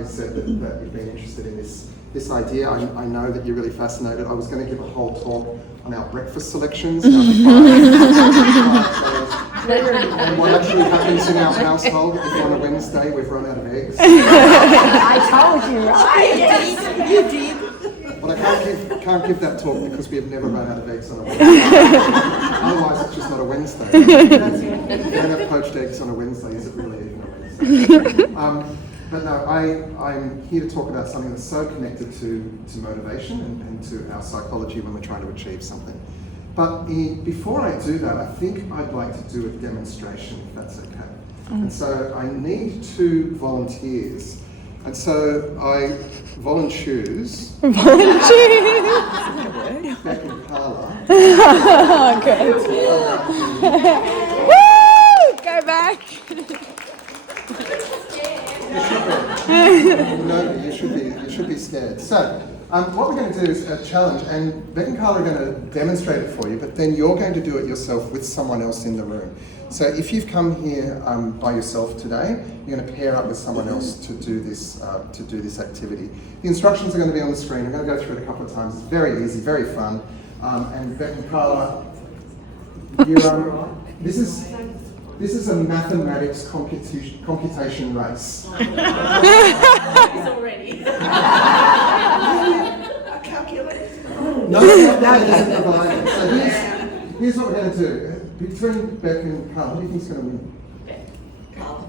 you said that you've been interested in this idea. I know that you're really fascinated. I was going to give a whole talk on our breakfast selections. And what actually happens in our household if on a Wednesday we've run out of eggs. I told you, right? Yes, you did. Well, I can't give that talk because we have never run out of eggs on a Wednesday. Otherwise, it's just not a Wednesday. If you don't have poached eggs on a Wednesday, is it really even a Wednesday? But no, I'm here to talk about something that's so connected to motivation and to our psychology when we're trying to achieve something. But before I do that, I think I'd like to do a demonstration, if that's okay. And so I need 2 volunteers. And so I volunteers. Beck and Carla. Good. Woo! Go back. No, you should be scared. So, what we're going to do is a challenge, and Beck and Carla are going to demonstrate it for you, but then you're going to do it yourself with someone else in the room. So if you've come here by yourself today, you're going to pair up with someone else to do this activity. The instructions are going to be on the screen. I'm going to go through it a couple of times. It's very easy, very fun. And Beck and Carla, this is a mathematics computation race. He's already. A calculator. No, that isn't provided. So here's what we're going to do. Between Beck and Carl, who do you think's going to win? Carl.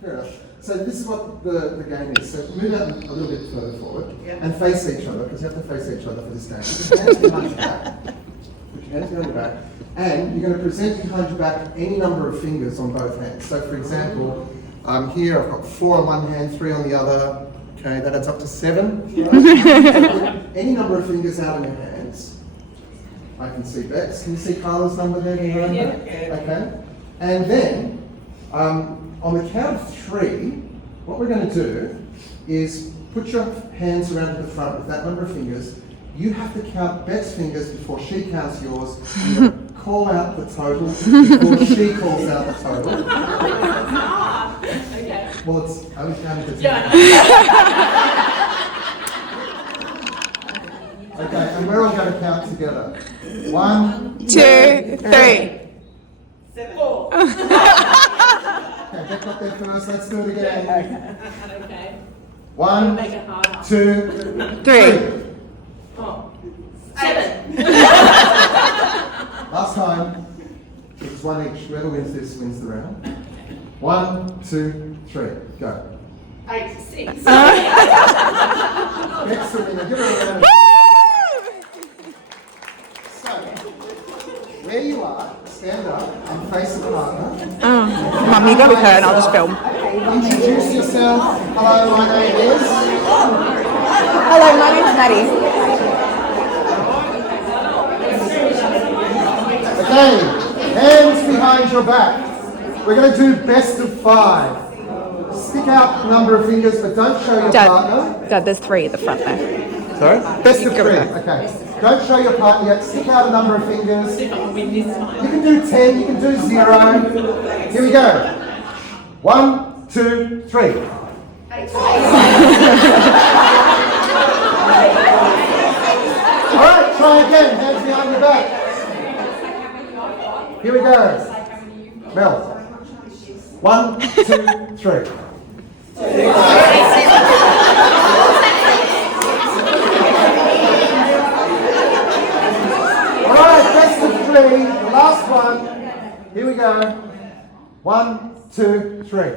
Fair enough. So this is what the game is. So move out a little bit further forward and face each other, because you have to face each other for this game. Put your hands behind your back. Put your hands behind your back. And you're going to present behind your back any number of fingers on both hands. So for example, here I've got 4 on one hand, 3 on the other. Okay, that adds up to 7. So put any number of fingers out in your hands. I can see Beck's. Can you see Carla's number there? Yeah. Okay. And then, on the count of 3, what we're going to do is put your hands around to the front with that number of fingers. You have to count Beck's fingers before she counts yours. And call out the total before she calls out the total. Okay. Well, it's only counting to 10. Okay, and we're all going to count together. 1, 2, 3. 4. Okay, Beck got there first. Let's do it again. Okay. 1, Make it harder. 2, 3. Oh. 7. Last time, it's 1 each. Whoever wins this wins the round. 1, 2, 3, go. 8, 6. Beck's the winner. Give her a round. So, where you are, stand up and face the partner. Mum, you go with her and I'll just film. Introduce yourself. Hello, my name is. Hello, my name's Maddie. Okay, hands behind your back. We're going to do best of 5. Stick out the number of fingers, but don't show your partner. Dad, there's 3 at the front there. Sorry? Best of 3. Okay. Don't show your partner yet. Stick out a number of fingers. You can do 10. You can do 0. Here we go. 1, 2, 3. All right, try again. Hands behind your back. Here we go. Mel. 1, 2, 3. All right, best of 3. The last one. Here we go. 1, 2, 3.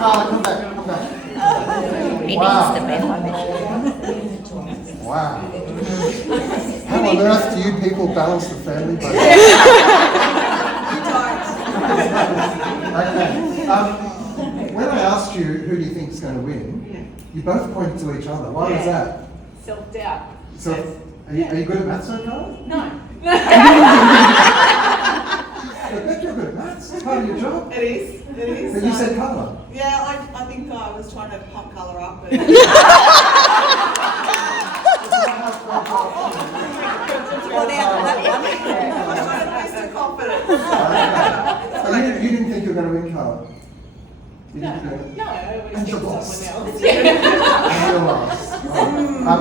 Come back. Wow. Wow. How on earth do you people balance the family budget? Okay. When I asked you who do you think is going to win, you both pointed to each other. Why was that? Self-doubt. So, are you good at maths, Carla? No. I bet you're good at maths. It's part of your job. It is. It is. But you said colour. Yeah, I think I was trying to pump colour up. But Mr. Confidence. So you didn't think you were going to win colour? You didn't think? No, I always And think you're lost. someone else. And you're lost.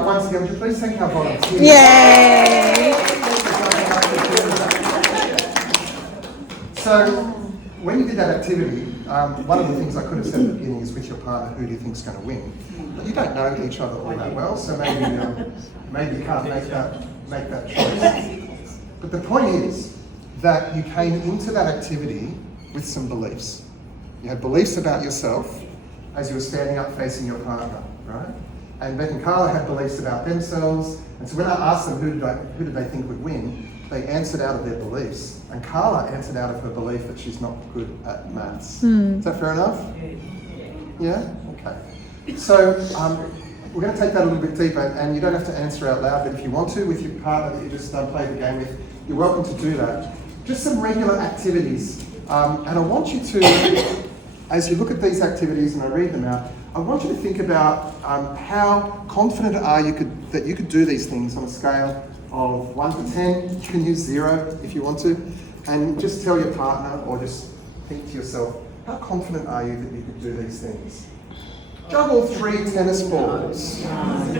Once again, would you please thank our volunteers? Yay! So, when you did that activity, one of the things I could have said at the beginning is with your partner, who do you think is going to win? But you don't know each other all that well, so maybe you can't make that choice. But the point is that you came into that activity with some beliefs. You had beliefs about yourself as you were standing up facing your partner, right? And Beck and Carla had beliefs about themselves, and so when I asked them who did they think would win, they answered out of their beliefs. And Carla answered out of her belief that she's not good at maths. Is that fair enough? Yeah? Okay. So we're going to take that a little bit deeper, and you don't have to answer out loud, but if you want to, with your partner that you just played the game with, you're welcome to do that. Just some regular activities. And I want you to, as you look at these activities and I read them out, I want you to think about how confident are you that you could do these things on a scale of 1 to 10. You can use 0 if you want to. And just tell your partner or just think to yourself, how confident are you that you could do these things? Juggle 3 tennis balls. Has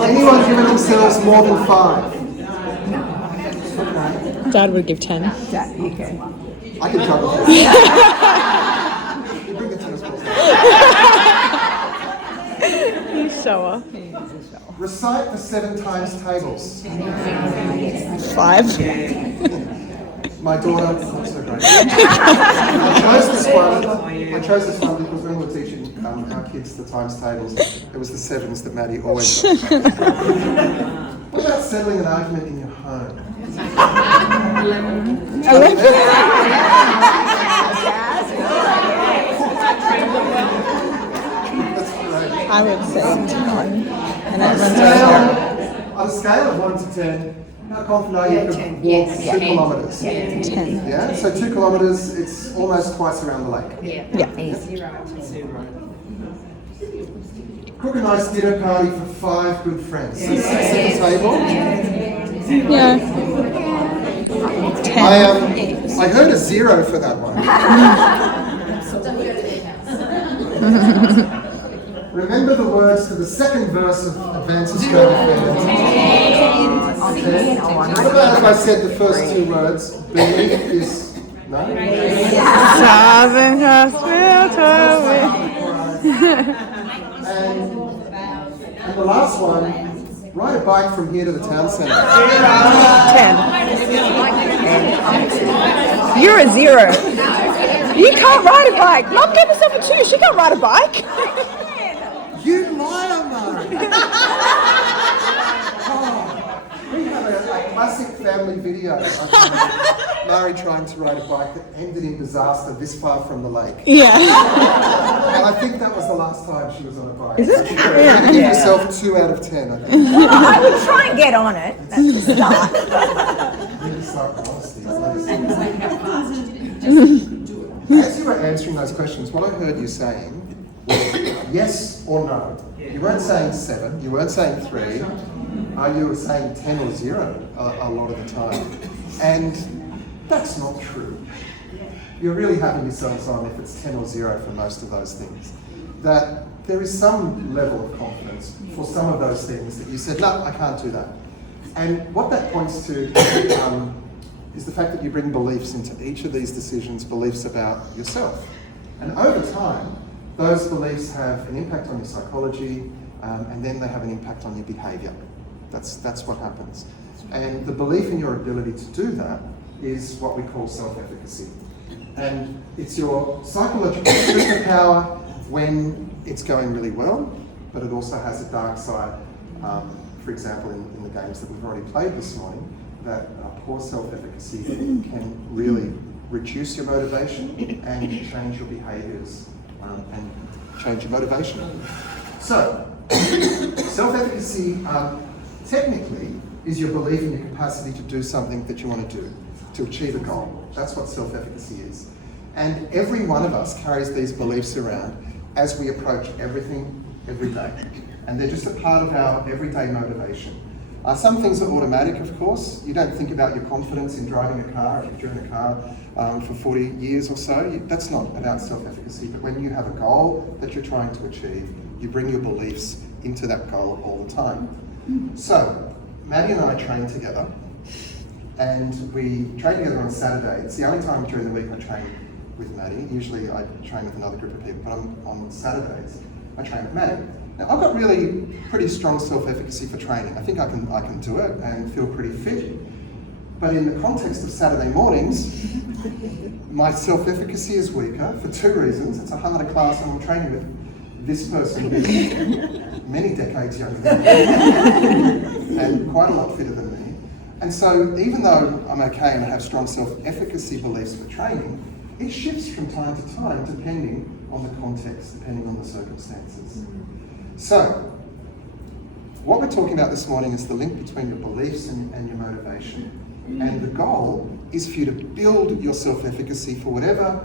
anyone given themselves more than 5? Dad would give 10. I can juggle 4. You bring the tennis balls down. You shower. Recite the 7 times tables. 5. My daughter, not so great. I chose this one because when we were teaching our kids the times tables, it was the 7s that Maddie always got. What about settling an argument in your home? 11. I would say 10. And On a scale of 1 to 10, how confident are you you could walk 2 kilometres? 10. Yeah, so 2 kilometres, it's almost twice around the lake. Yeah. Cook a nice dinner party for 5 good friends. So 6 at the table. Yeah. 10. I heard a 0 for that one. Remember the words to the second verse of Advances to Defendant. What about if I said the first 2 words? Belief is... No? And the last one, ride a bike from here to the town centre. 10. You're a 0. You can't ride a bike. Mum gave herself a 2. She can't ride a bike. You liar, Mari! We have a classic family video of Mari trying to ride a bike that ended in disaster this far from the lake. Yeah. And I think that was the last time she was on a bike. Is it? So give yourself 2 out of 10, I think. I would try and get on it. That's the start. Really start with honesty. As you were answering those questions, what I heard you saying was yes or no. You weren't saying 7, you weren't saying 3, you were saying 10 or 0 a lot of the time. And that's not true. You're really having yourselves on if it's 10 or 0 for most of those things. That there is some level of confidence for some of those things that you said, no, I can't do that. And what that points to is the fact that you bring beliefs into each of these decisions, beliefs about yourself. And over time, those beliefs have an impact on your psychology, and then they have an impact on your behaviour. That's what happens. And the belief in your ability to do that is what we call self-efficacy. And it's your psychological superpower when it's going really well, but it also has a dark side. For example, in the games that we've already played this morning, that poor self-efficacy can really reduce your motivation and change your behaviours and change your motivation. So, Self-efficacy, technically, is your belief in your capacity to do something that you want to do, to achieve a goal. That's what self-efficacy is. And every one of us carries these beliefs around as we approach everything every day. And they're just a part of our everyday motivation. Some things are automatic, of course. You don't think about your confidence in driving a car if you've driven a car for 40 years or so. That's not about self-efficacy. But when you have a goal that you're trying to achieve, you bring your beliefs into that goal all the time. So, Maddie and I train together, and we train together on Saturday. It's the only time during the week I train with Maddie. Usually I train with another group of people, but on Saturdays I train with Maddie. Now, I've got really pretty strong self-efficacy for training. I think I can do it and feel pretty fit. But in the context of Saturday mornings, my self-efficacy is weaker for two reasons. It's a harder class and I'm training with this person who's many decades younger than me and quite a lot fitter than me. And so even though I'm okay and I have strong self-efficacy beliefs for training, it shifts from time to time depending on the context, depending on the circumstances. So, what we're talking about this morning is the link between your beliefs and your motivation. And the goal is for you to build your self-efficacy for whatever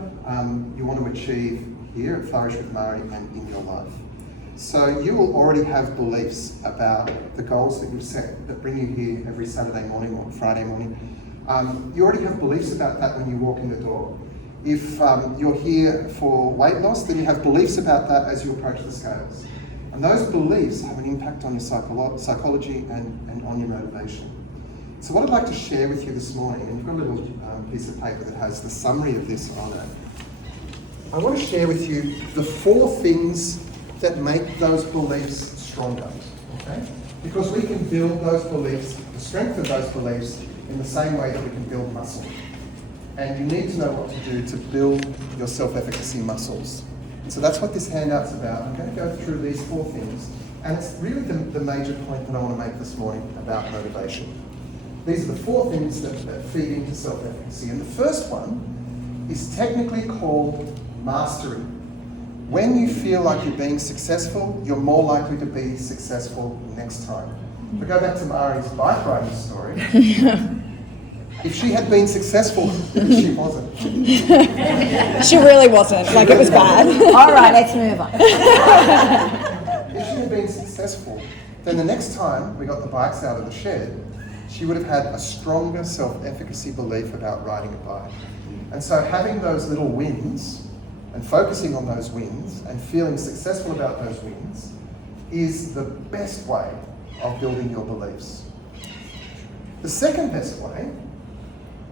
you want to achieve here at Flourish with Mari and in your life. So you will already have beliefs about the goals that you've set that bring you here every Saturday morning or Friday morning. You already have beliefs about that when you walk in the door. If you're here for weight loss, then you have beliefs about that as you approach the scales. And those beliefs have an impact on your psychology and on your motivation. So what I'd like to share with you this morning, and you've got a little piece of paper that has the summary of this on it. I want to share with you the 4 things that make those beliefs stronger, okay? Because we can build those beliefs, the strength of those beliefs, in the same way that we can build muscle. And you need to know what to do to build your self-efficacy muscles. So that's what this handout's about. I'm going to go through these 4 things, and it's really the major point that I want to make this morning about motivation. These are the 4 things that feed into self-efficacy. And the first one is technically called mastery. When you feel like you're being successful, you're more likely to be successful next time. If we go back to Mari's bike riding story, if she had been successful, she wasn't. She really wasn't. Like, it was bad. All right, let's move on. If she had been successful, then the next time we got the bikes out of the shed, she would have had a stronger self-efficacy belief about riding a bike. And so having those little wins and focusing on those wins and feeling successful about those wins is the best way of building your beliefs. The second best way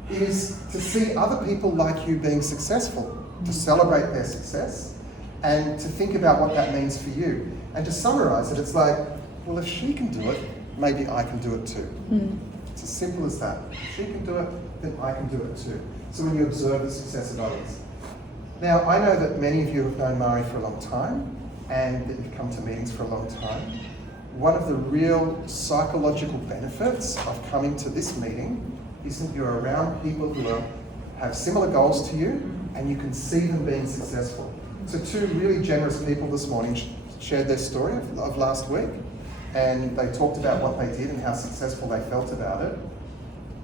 is to see other people like you being successful, to celebrate their success, and to think about what that means for you. And to summarize it, it's like, well, if she can do it, maybe I can do it too. It's as simple as that. If she can do it, then I can do it too. So when you observe the success of others. Now, I know that many of you have known Mari for a long time, and that you've come to meetings for a long time. One of the real psychological benefits of coming to this meeting is that you're around people who have similar goals to you, and you can see them being successful. So 2 really generous people this morning shared their story of last week, and they talked about what they did and how successful they felt about it.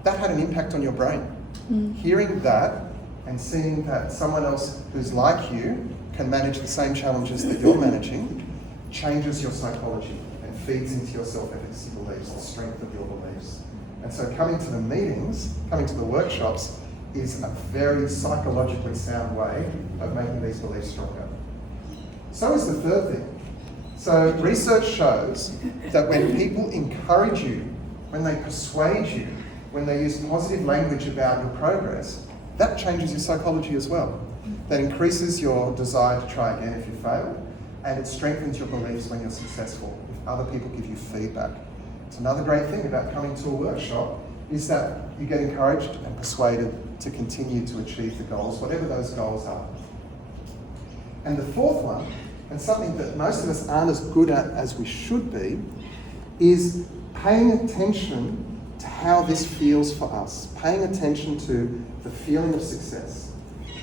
That had an impact on your brain. Hearing that and seeing that someone else who's like you can manage the same challenges that you're managing changes your psychology and feeds into your self-efficacy beliefs, the strength of your beliefs. And so coming to the meetings, coming to the workshops, is a very psychologically sound way of making these beliefs stronger. So is the third thing. So research shows that when people encourage you, when they persuade you, when they use positive language about your progress, that changes your psychology as well. That increases your desire to try again if you fail, and it strengthens your beliefs when you're successful, if other people give you feedback. It's another great thing about coming to a workshop is that you get encouraged and persuaded to continue to achieve the goals, whatever those goals are. And the fourth one, and something that most of us aren't as good at as we should be, is paying attention to how this feels for us, paying attention to the feeling of success,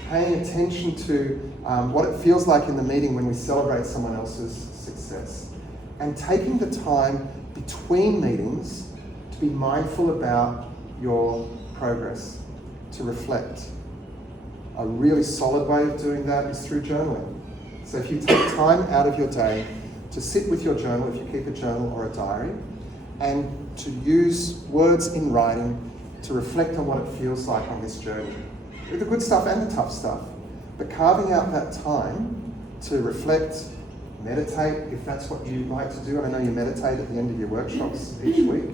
paying attention to what it feels like in the meeting when we celebrate someone else's success, and taking the time between meetings to be mindful about your progress, to reflect. A really solid way of doing that is through journaling. So if you take time out of your day to sit with your journal, if you keep a journal or a diary, and to use words in writing to reflect on what it feels like on this journey, with the good stuff and the tough stuff, but carving out that time to reflect, meditate, if that's what you like to do. And I know you meditate at the end of your workshops each week.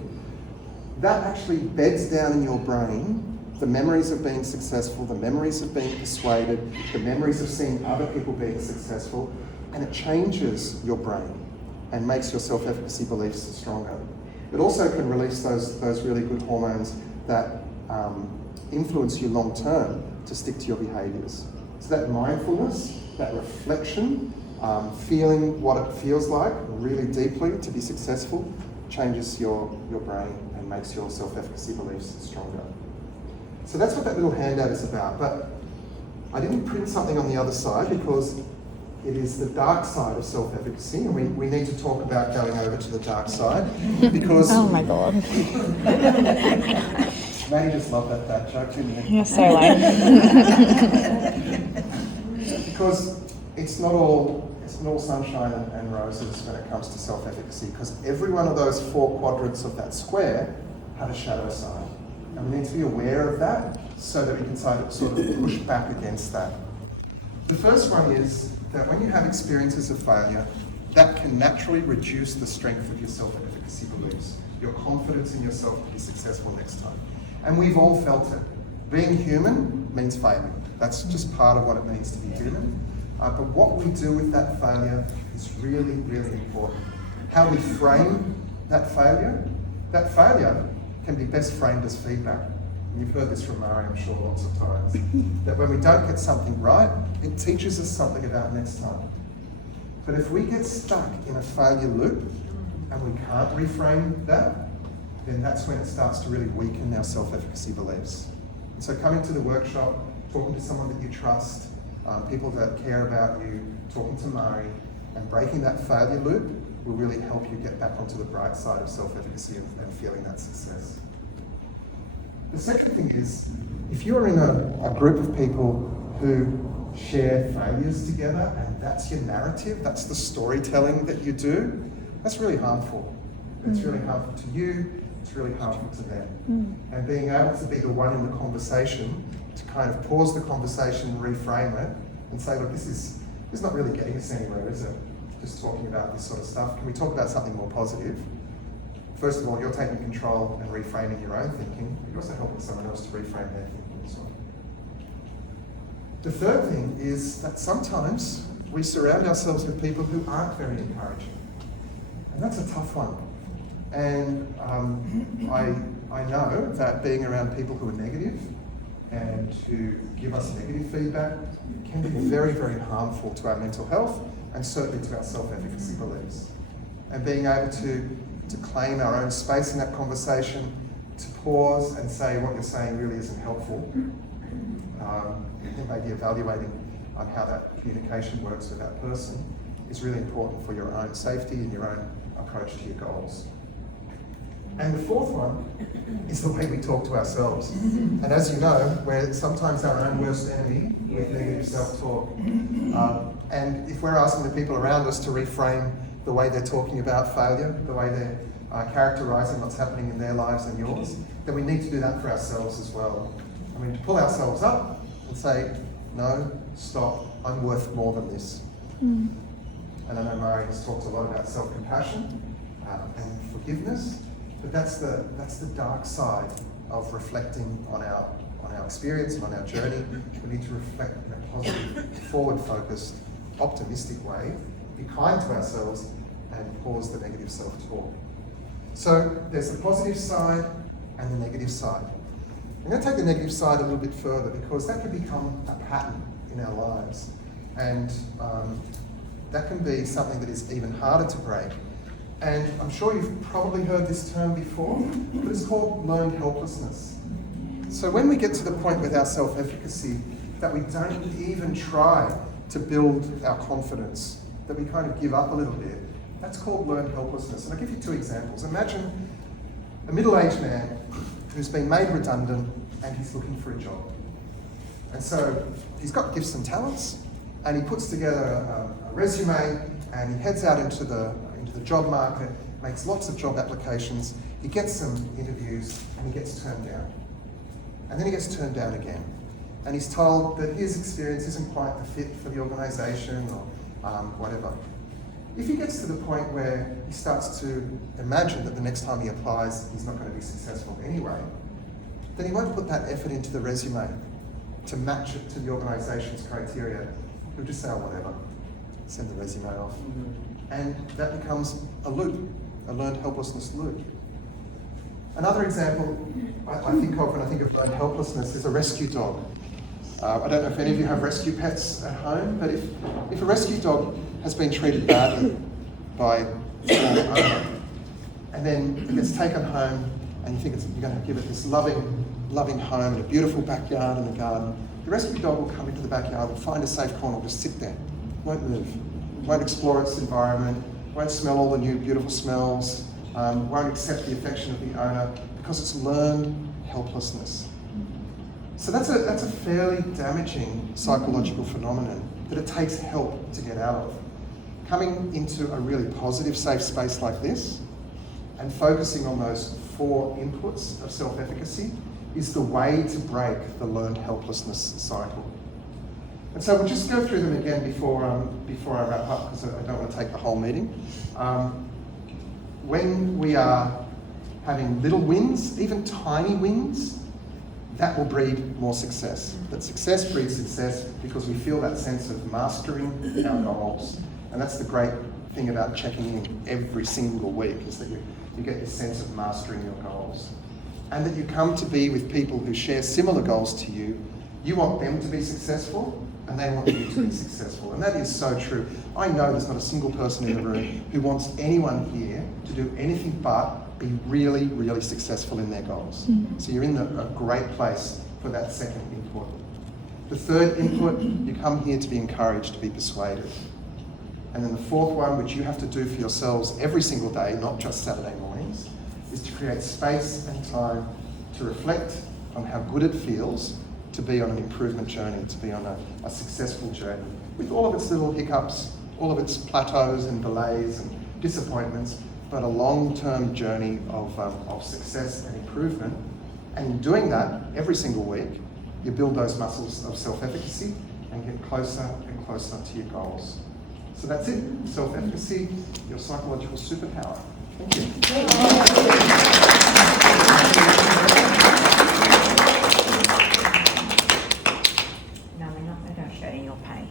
That actually beds down in your brain the memories of being successful, the memories of being persuaded, the memories of seeing other people being successful, and it changes your brain and makes your self-efficacy beliefs stronger. It also can release those really good hormones that influence you long term to stick to your behaviours. So that mindfulness, that reflection, feeling what it feels like really deeply to be successful, changes your brain and makes your self-efficacy beliefs stronger. So that's what that little handout is about. But I didn't print something on the other side because it is the dark side of self-efficacy, and we need to talk about going over to the dark side because... Oh my God. Maddie just loved that joke, didn't you? You're so lame. Because it's not all sunshine and roses when it comes to self-efficacy, because every one of those 4 quadrants of that square had a shadow side. And we need to be aware of that so that we can sort of push back against that. The first one is that when you have experiences of failure, that can naturally reduce the strength of your self-efficacy beliefs, your confidence in yourself to be successful next time. And we've all felt it. Being human means failing. That's just part of what it means to be human. But what we do with that failure is really, really important. How we frame that failure can be best framed as feedback. And you've heard this from Mari, I'm sure, lots of times. That when we don't get something right, it teaches us something about next time. But if we get stuck in a failure loop and we can't reframe that, then that's when it starts to really weaken our self-efficacy beliefs. And so coming to the workshop, talking to someone that you trust, people that care about you, talking to Mari, and breaking that failure loop will really help you get back onto the bright side of self-efficacy and feeling that success. The second thing is, if you're in a group of people who share failures together and that's your narrative, that's the storytelling that you do, that's really harmful. It's really harmful to you, it's really harmful to them. And being able to be the one in the conversation to kind of pause the conversation and reframe it and say, look, this is not really getting us anywhere, is it? Just talking about this sort of stuff. Can we talk about something more positive? First of all, you're taking control and reframing your own thinking, but you're also helping someone else to reframe their thinking as well. The third thing is that sometimes we surround ourselves with people who aren't very encouraging. And that's a tough one. And I know that being around people who are negative and who give us negative feedback can be very, very harmful to our mental health and certainly to our self-efficacy beliefs. And being able to claim our own space in that conversation, to pause and say what you're saying really isn't helpful, and maybe evaluating how that communication works with that person is really important for your own safety and your own approach to your goals. And the fourth one is the way we talk to ourselves. And as you know, we're sometimes our own worst enemy with negative self-talk. And if we're asking the people around us to reframe the way they're talking about failure, the way they're characterising what's happening in their lives and yours, then we need to do that for ourselves as well. I mean, to pull ourselves up and say, no, stop, I'm worth more than this. And I know Mari has talked a lot about self-compassion and forgiveness, but that's the dark side of reflecting on our experience and on our journey. We need to reflect in a positive, forward-focused, optimistic way, be kind to ourselves, and pause the negative self-talk. So there's the positive side and the negative side. I'm going to take the negative side a little bit further because that can become a pattern in our lives. And that can be something that is even harder to break. And I'm sure you've probably heard this term before, but it's called learned helplessness. So when we get to the point with our self-efficacy that we don't even try to build our confidence, that we kind of give up a little bit, That's called learned helplessness. And I'll give you 2 examples. Imagine a middle-aged man who's been made redundant and he's looking for a job. And so he's got gifts and talents, and he puts together a resume, and he heads out into the job market, makes lots of job applications, he gets some interviews, and he gets turned down. And then he gets turned down again. And he's told that his experience isn't quite the fit for the organisation or whatever. If he gets to the point where he starts to imagine that the next time he applies, he's not going to be successful anyway, then he won't put that effort into the resume to match it to the organisation's criteria. He'll just say, oh, whatever, send the resume off. And that becomes a loop, a learned helplessness loop. Another example I think of when I think of learned helplessness is a rescue dog. I don't know if any of you have rescue pets at home, but if a rescue dog has been treated badly by an owner, and then it gets taken home, and you think you're going to give it this loving home and a beautiful backyard and a garden, the rescue dog will come into the backyard and find a safe corner, just sit there, won't move, won't explore its environment, won't smell all the new beautiful smells, won't accept the affection of the owner, because it's learned helplessness. So that's a fairly damaging psychological phenomenon that it takes help to get out of. Coming into a really positive, safe space like this and focusing on those 4 inputs of self-efficacy is the way to break the learned helplessness cycle. And so we'll just go through them again before I wrap up, because I don't want to take the whole meeting. When we are having little wins, even tiny wins, that will breed more success. That success breeds success because we feel that sense of mastering our goals. And that's the great thing about checking in every single week, is that you get this sense of mastering your goals. And that you come to be with people who share similar goals to you. You want them to be successful, and they want you to be successful. And that is so true. I know there's not a single person in the room who wants anyone here to do anything but be really, really successful in their goals. So you're in a great place for that second input. The third input, you come here to be encouraged, to be persuaded. And then the 4th one, which you have to do for yourselves every single day, not just Saturday mornings, is to create space and time to reflect on how good it feels to be on an improvement journey, to be on a successful journey, with all of its little hiccups, all of its plateaus and delays and disappointments, but a long-term journey of success and improvement. And in doing that, every single week, you build those muscles of self-efficacy and get closer and closer to your goals. So that's it. Self-efficacy, your psychological superpower. Thank you. No, we're not negotiating your pay.